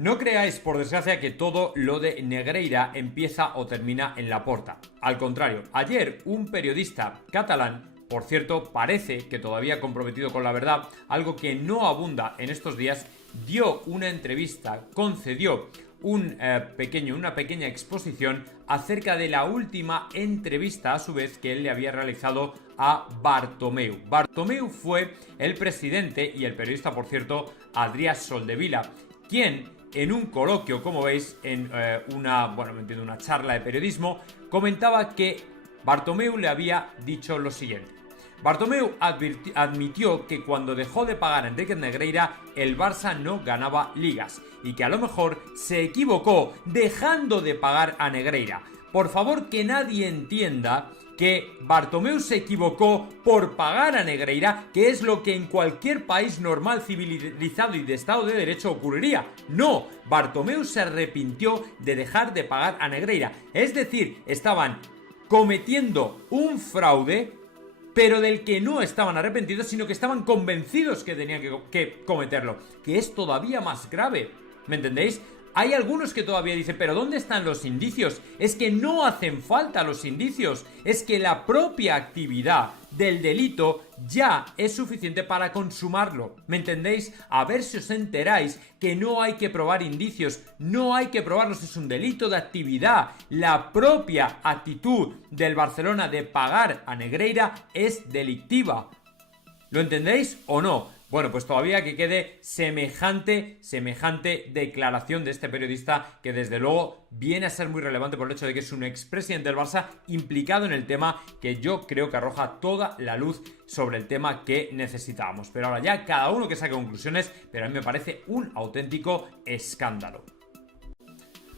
No creáis, por desgracia, que todo lo de Negreira empieza o termina en Laporta. Al contrario, ayer un periodista catalán, por cierto, parece que todavía comprometido con la verdad, algo que no abunda en estos días, dio una entrevista, concedió una pequeña exposición acerca de la última entrevista a su vez que él le había realizado a Bartomeu. Bartomeu fue el presidente y el periodista, por cierto, Adrià Soldevila, quien en un coloquio, como veis, en una charla de periodismo, comentaba que Bartomeu le había dicho lo siguiente. Bartomeu admitió que cuando dejó de pagar a Enrique Negreira, el Barça no ganaba ligas y que a lo mejor se equivocó dejando de pagar a Negreira. Por favor, que nadie entienda que Bartomeu se equivocó por pagar a Negreira, que es lo que en cualquier país normal, civilizado y de Estado de Derecho ocurriría. No, Bartomeu se arrepintió de dejar de pagar a Negreira. Es decir, estaban cometiendo un fraude, pero del que no estaban arrepentidos, sino que estaban convencidos que tenían que cometerlo, que es todavía más grave, ¿me entendéis? Hay algunos que todavía dicen, pero ¿dónde están los indicios? Es que no hacen falta los indicios, es que la propia actividad del delito ya es suficiente para consumarlo, ¿me entendéis? A ver si os enteráis que no hay que probar indicios, no hay que probarlos, es un delito de actividad. La propia actitud del Barcelona de pagar a Negreira es delictiva. ¿Lo entendéis o no? Bueno, pues todavía que quede semejante declaración de este periodista que desde luego viene a ser muy relevante por el hecho de que es un expresidente del Barça implicado en el tema que yo creo que arroja toda la luz sobre el tema que necesitábamos. Pero ahora ya cada uno que saque conclusiones, pero a mí me parece un auténtico escándalo.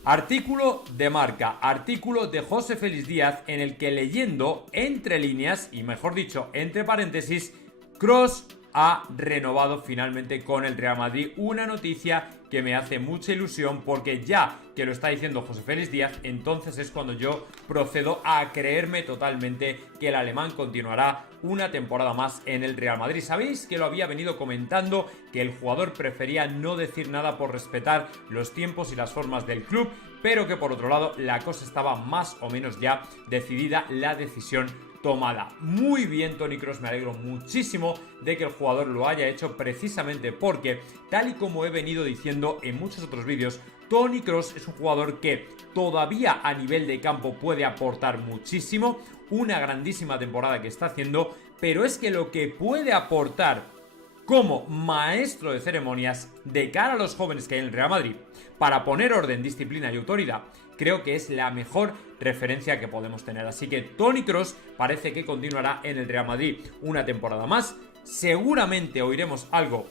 Artículo de Marca, artículo de José Félix Díaz en el que leyendo entre líneas, y mejor dicho entre paréntesis, Kroos ha renovado finalmente con el Real Madrid. Una noticia que me hace mucha ilusión porque ya que lo está diciendo José Félix Díaz, entonces es cuando yo procedo a creerme totalmente que el alemán continuará una temporada más en el Real Madrid. Sabéis que lo había venido comentando, que el jugador prefería no decir nada por respetar los tiempos y las formas del club, pero que por otro lado la cosa estaba más o menos ya decidida, la decisión tomada. Muy bien, Toni Kroos, me alegro muchísimo de que el jugador lo haya hecho precisamente porque, tal y como he venido diciendo en muchos otros vídeos, Toni Kroos es un jugador que todavía a nivel de campo puede aportar muchísimo, una grandísima temporada que está haciendo, pero es que lo que puede aportar como maestro de ceremonias de cara a los jóvenes que hay en el Real Madrid para poner orden, disciplina y autoridad, creo que es la mejor referencia que podemos tener. Así que Toni Kroos parece que continuará en el Real Madrid una temporada más. Seguramente oiremos algo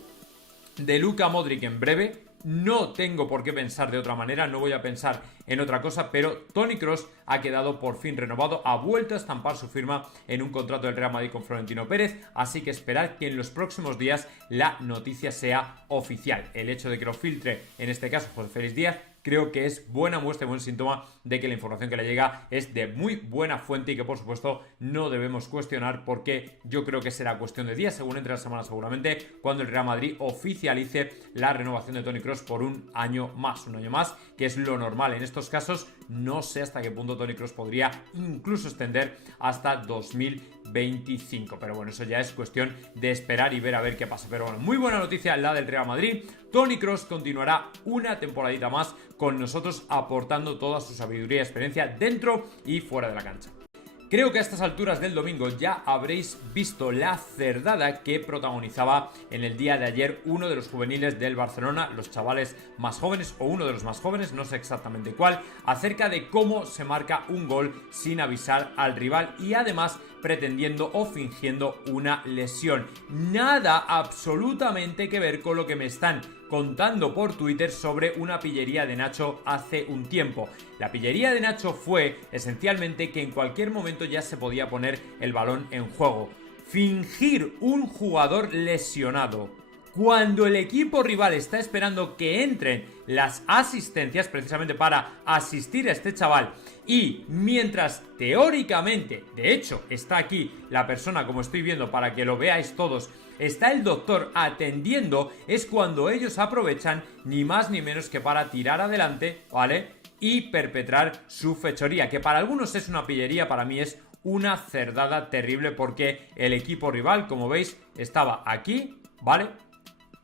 de Luka Modric en breve. No tengo por qué pensar de otra manera, no voy a pensar en otra cosa, pero Toni Kroos ha quedado por fin renovado, ha vuelto a estampar su firma en un contrato del Real Madrid con Florentino Pérez, así que esperad que en los próximos días la noticia sea oficial. El hecho de que lo filtre, en este caso José Félix Díaz, creo que es buena muestra y buen síntoma de que la información que le llega es de muy buena fuente y que por supuesto no debemos cuestionar, porque yo creo que será cuestión de días, según entre la semana seguramente, cuando el Real Madrid oficialice la renovación de Toni Kroos por un año más, que es lo normal en estos casos. No sé hasta qué punto Toni Kroos podría incluso extender hasta 2025, pero bueno, eso ya es cuestión de esperar y ver a ver qué pasa. Pero bueno, muy buena noticia la del Real Madrid. Toni Kroos continuará una temporadita más con nosotros, aportando toda su sabiduría y experiencia dentro y fuera de la cancha. Creo que a estas alturas del domingo ya habréis visto la cerdada que protagonizaba en el día de ayer uno de los juveniles del Barcelona, los chavales más jóvenes o uno de los más jóvenes, no sé exactamente cuál, acerca de cómo se marca un gol sin avisar al rival y además pretendiendo o fingiendo una lesión. Nada absolutamente que ver con lo que me están contando por Twitter sobre una pillería de Nacho hace un tiempo. La pillería de Nacho fue esencialmente que en cualquier momento ya se podía poner el balón en juego. Fingir un jugador lesionado cuando el equipo rival está esperando que entren las asistencias precisamente para asistir a este chaval, y mientras teóricamente, de hecho está aquí la persona como estoy viendo para que lo veáis todos, está el doctor atendiendo, es cuando ellos aprovechan ni más ni menos que para tirar adelante, ¿vale? Y perpetrar su fechoría, que para algunos es una pillería, para mí es una cerdada terrible, porque el equipo rival, como veis, estaba aquí, ¿vale?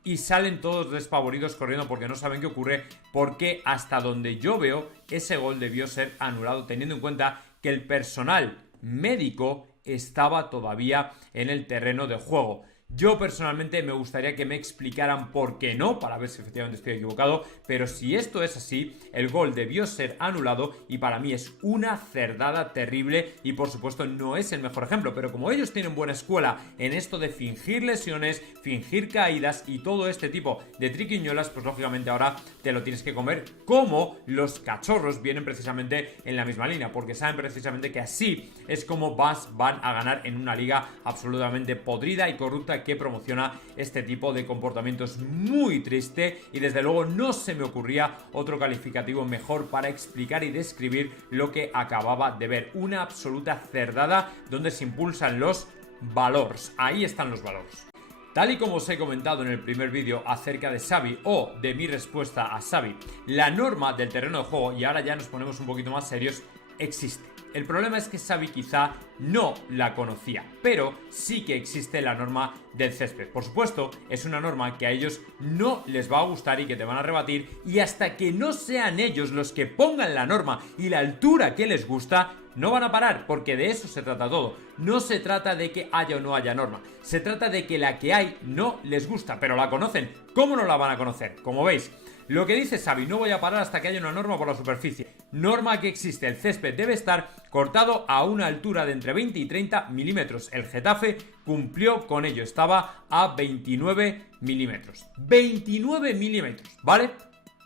Y salen todos despavoridos corriendo porque no saben qué ocurre, porque hasta donde yo veo ese gol debió ser anulado, teniendo en cuenta que el personal médico estaba todavía en el terreno de juego. Yo personalmente me gustaría que me explicaran por qué no, para ver si efectivamente estoy equivocado, pero si esto es así, el gol debió ser anulado y para mí es una cerdada terrible y por supuesto no es el mejor ejemplo, pero como ellos tienen buena escuela en esto de fingir lesiones, fingir caídas y todo este tipo de triquiñuelas, pues lógicamente ahora te lo tienes que comer, como los cachorros vienen precisamente en la misma línea, porque saben precisamente que así es como van a ganar en una liga absolutamente podrida y corrupta que promociona este tipo de comportamientos. Muy triste, y desde luego no se me ocurría otro calificativo mejor para explicar y describir lo que acababa de ver. Una absoluta cerdada donde se impulsan los valores. Ahí están los valores. Tal y como os he comentado en el primer vídeo acerca de Xavi, o de mi respuesta a Xavi, la norma del terreno de juego, y ahora ya nos ponemos un poquito más serios, existe. El problema es que Xavi quizá no la conocía, pero sí que existe la norma del césped. Por supuesto, es una norma que a ellos no les va a gustar y que te van a rebatir, y hasta que no sean ellos los que pongan la norma y la altura que les gusta, no van a parar, porque de eso se trata todo. No se trata de que haya o no haya norma, se trata de que la que hay no les gusta, pero la conocen. ¿Cómo no la van a conocer? Como veis, lo que dice Xavi, no voy a parar hasta que haya una norma por la superficie. Norma que existe, el césped debe estar cortado a una altura de entre 20 y 30 milímetros. El Getafe cumplió con ello, estaba a 29 milímetros. 29 milímetros, ¿vale?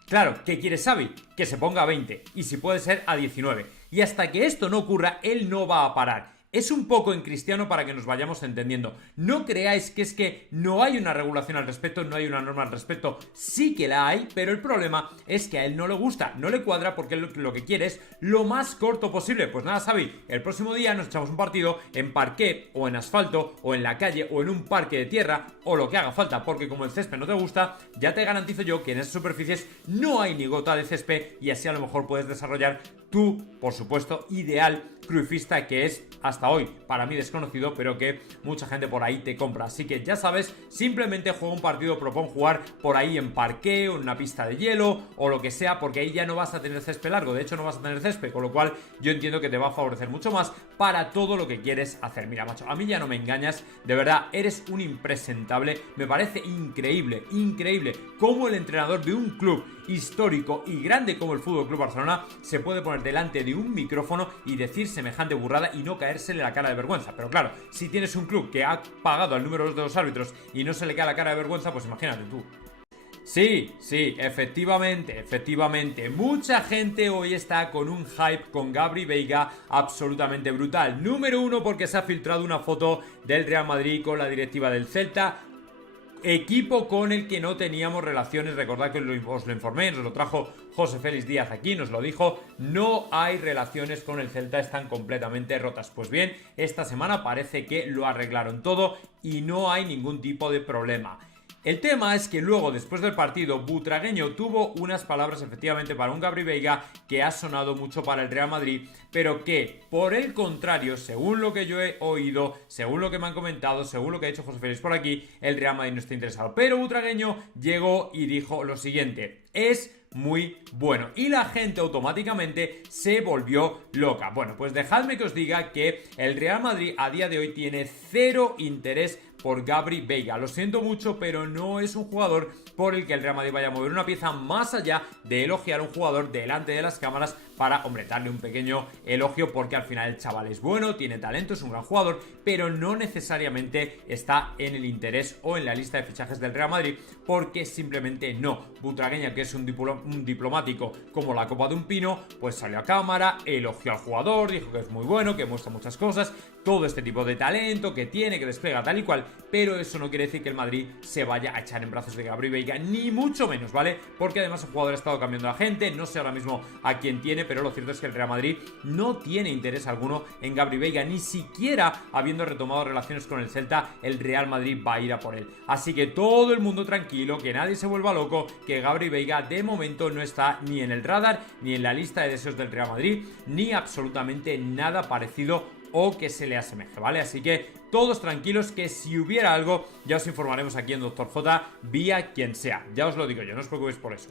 Claro, ¿qué quiere Xavi? Que se ponga a 20, y si puede ser a 19. Y hasta que esto no ocurra, él no va a parar. Es un poco en Cristiano para que nos vayamos entendiendo. No creáis que es que no hay una regulación al respecto, no hay una norma al respecto. Sí que la hay, pero el problema es que a él no le gusta, no le cuadra, porque lo que quiere es lo más corto posible. Pues nada, Xavi, el próximo día nos echamos un partido en parquet, o en asfalto, o en la calle, o en un parque de tierra, o lo que haga falta, porque como el césped no te gusta, ya te garantizo yo que en esas superficies no hay ni gota de césped, y así a lo mejor puedes desarrollar tu, por supuesto, ideal cruifista, que es hasta hoy para mí desconocido, pero que mucha gente por ahí te compra. Así que ya sabes, simplemente juega un partido, propon jugar por ahí en parqué o en una pista de hielo o lo que sea, porque ahí ya no vas a tener césped largo, de hecho no vas a tener césped, con lo cual yo entiendo que te va a favorecer mucho más para todo lo que quieres hacer. Mira, macho, a mí ya no me engañas, de verdad, eres un impresentable. Me parece increíble, increíble cómo el entrenador de un club histórico y grande como el Fútbol Club Barcelona se puede poner delante de un micrófono y decir semejante burrada y no caérsele la cara de vergüenza. Pero claro, si tienes un club que ha pagado al número de los árbitros y no se le cae la cara de vergüenza, pues imagínate tú. Sí, efectivamente, mucha gente hoy está con un hype con Gabri Veiga absolutamente brutal. Número uno, porque se ha filtrado una foto del Real Madrid con la directiva del Celta, equipo con el que no teníamos relaciones. Recordad que os lo informé, nos lo trajo José Félix Díaz aquí, nos lo dijo, no hay relaciones con el Celta, están completamente rotas. Pues bien, esta semana parece que lo arreglaron todo y no hay ningún tipo de problema. El tema es que luego, después del partido, Butragueño tuvo unas palabras efectivamente para un Gabri Veiga que ha sonado mucho para el Real Madrid, pero que, por el contrario, según lo que yo he oído, según lo que me han comentado, según lo que ha dicho José Félix por aquí, el Real Madrid no está interesado. Pero Butragueño llegó y dijo lo siguiente: es muy bueno, y la gente automáticamente se volvió loca. Bueno, pues dejadme que os diga que el Real Madrid a día de hoy tiene cero interés por Gabri Veiga. Lo siento mucho, pero no es un jugador por el que el Real Madrid vaya a mover una pieza más allá de elogiar a un jugador delante de las cámaras para, hombre, darle un pequeño elogio, porque al final el chaval es bueno, tiene talento, es un gran jugador, pero no necesariamente está en el interés o en la lista de fichajes del Real Madrid, porque simplemente no. Butragueña, que es un diplomático como la copa de un pino, pues salió a cámara, elogió al jugador, dijo que es muy bueno, que muestra muchas cosas, todo este tipo de talento que tiene, que despliega tal y cual, pero eso no quiere decir que el Madrid se vaya a echar en brazos de Gabri Veiga, ni mucho menos, ¿vale? Porque además el jugador ha estado cambiando a la gente, no sé ahora mismo a quién tiene, pero lo cierto es que el Real Madrid no tiene interés alguno en Gabri Veiga, ni siquiera habiendo retomado relaciones con el Celta, el Real Madrid va a ir a por él. Así que todo el mundo tranquilo, que nadie se vuelva loco, que Gabri Veiga de momento no está ni en el radar, ni en la lista de deseos del Real Madrid, ni absolutamente nada parecido o que se le asemeje, ¿vale? Así que todos tranquilos, que si hubiera algo ya os informaremos aquí en Dr. J, vía quien sea, ya os lo digo yo, no os preocupéis por eso.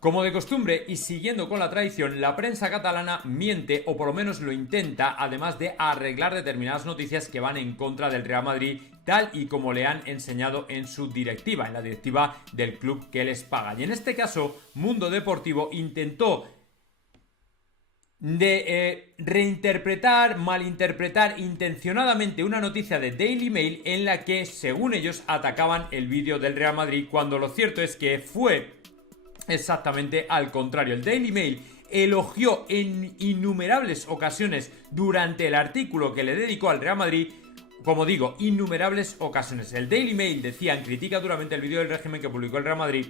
Como de costumbre y siguiendo con la tradición, la prensa catalana miente, o por lo menos lo intenta, además de arreglar determinadas noticias que van en contra del Real Madrid, tal y como le han enseñado en su directiva, en la directiva del club que les paga. Y en este caso, Mundo Deportivo intentó reinterpretar, malinterpretar intencionadamente una noticia de Daily Mail en la que, según ellos, atacaban el vídeo del Real Madrid, cuando lo cierto es que fue exactamente al contrario. El Daily Mail elogió en innumerables ocasiones durante el artículo que le dedicó al Real Madrid, como digo, innumerables ocasiones. El Daily Mail, decían, critica duramente el vídeo del régimen que publicó el Real Madrid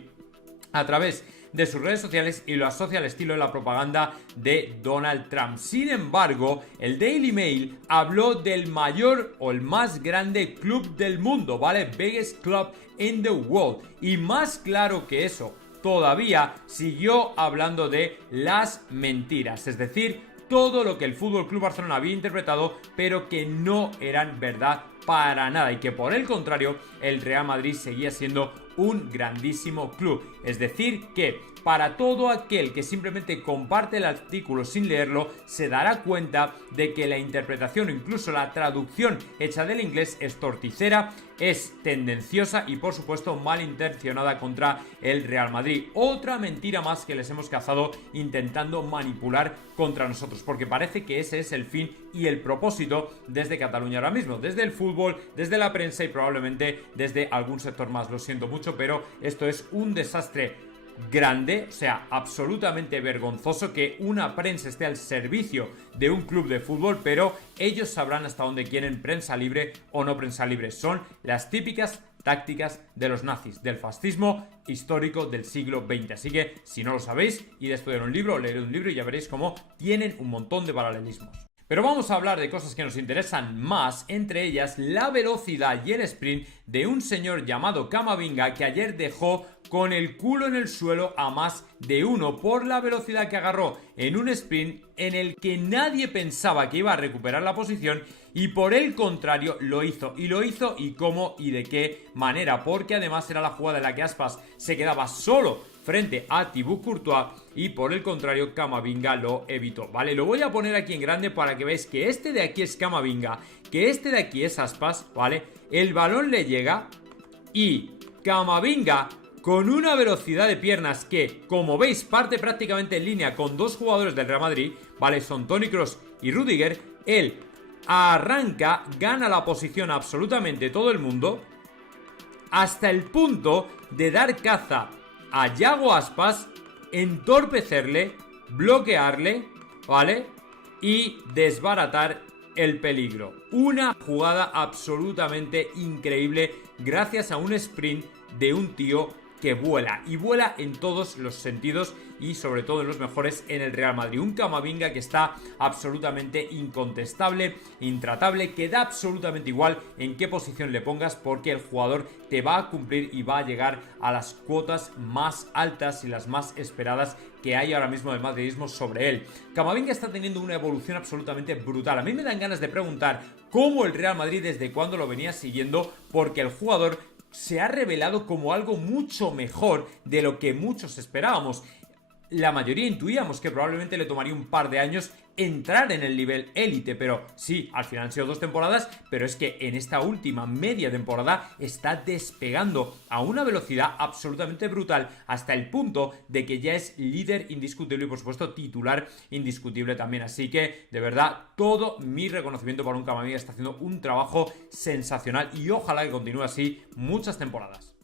a través de sus redes sociales y lo asocia al estilo de la propaganda de Donald Trump. Sin embargo, el Daily Mail habló del mayor o el más grande club del mundo, ¿vale? Biggest club in the world. Y más claro que eso, todavía siguió hablando de las mentiras, es decir, todo lo que el FC Barcelona había interpretado, pero que no eran verdad para nada, y que por el contrario el Real Madrid seguía siendo un grandísimo club. Es decir, que para todo aquel que simplemente comparte el artículo sin leerlo, se dará cuenta de que la interpretación o incluso la traducción hecha del inglés es torticera, es tendenciosa y por supuesto malintencionada contra el Real Madrid. Otra mentira más que les hemos cazado intentando manipular contra nosotros, porque parece que ese es el fin y el propósito desde Cataluña ahora mismo, desde el fútbol, desde la prensa y probablemente desde algún sector más. Lo siento mucho, pero esto es un desastre grande, o sea, absolutamente vergonzoso que una prensa esté al servicio de un club de fútbol, pero ellos sabrán hasta dónde quieren prensa libre o no prensa libre. Son las típicas tácticas de los nazis, del fascismo histórico del siglo XX. Así que, si no lo sabéis, id a estudiar un libro, leed un libro y ya veréis cómo tienen un montón de paralelismos. Pero vamos a hablar de cosas que nos interesan más, entre ellas la velocidad y el sprint de un señor llamado Camavinga, que ayer dejó con el culo en el suelo a más de uno por la velocidad que agarró en un sprint en el que nadie pensaba que iba a recuperar la posición, y por el contrario lo hizo. Y lo hizo, y cómo y de qué manera, porque además era la jugada en la que Aspas se quedaba solo frente a Thibaut Courtois y por el contrario Camavinga lo evitó, ¿vale? Lo voy a poner aquí en grande para que veáis que este de aquí es Camavinga, que este de aquí es Aspas, ¿vale? El balón le llega y Camavinga, con una velocidad de piernas que, como veis, parte prácticamente en línea con dos jugadores del Real Madrid, ¿vale? Son Toni Kroos y Rüdiger. Él arranca, gana la posición a absolutamente todo el mundo, hasta el punto de dar caza a Yago Aspas, entorpecerle, bloquearle, ¿vale? Y desbaratar el peligro. Una jugada absolutamente increíble gracias a un sprint de un tío que vuela, y vuela en todos los sentidos y sobre todo en los mejores en el Real Madrid. Un Camavinga que está absolutamente incontestable, intratable, que da absolutamente igual en qué posición le pongas, porque el jugador te va a cumplir y va a llegar a las cuotas más altas y las más esperadas que hay ahora mismo del madridismo sobre él. Camavinga está teniendo una evolución absolutamente brutal. A mí me dan ganas de preguntar cómo el Real Madrid desde cuándo lo venía siguiendo, porque el jugador se ha revelado como algo mucho mejor de lo que muchos esperábamos. la mayoría intuíamos que probablemente le tomaría un par de años entrar en el nivel élite, pero sí, al final han sido 2 temporadas, pero es que en esta última media temporada está despegando a una velocidad absolutamente brutal, hasta el punto de que ya es líder indiscutible y por supuesto titular indiscutible también. Así que de verdad todo mi reconocimiento para un Camavinga, está haciendo un trabajo sensacional y ojalá que continúe así muchas temporadas.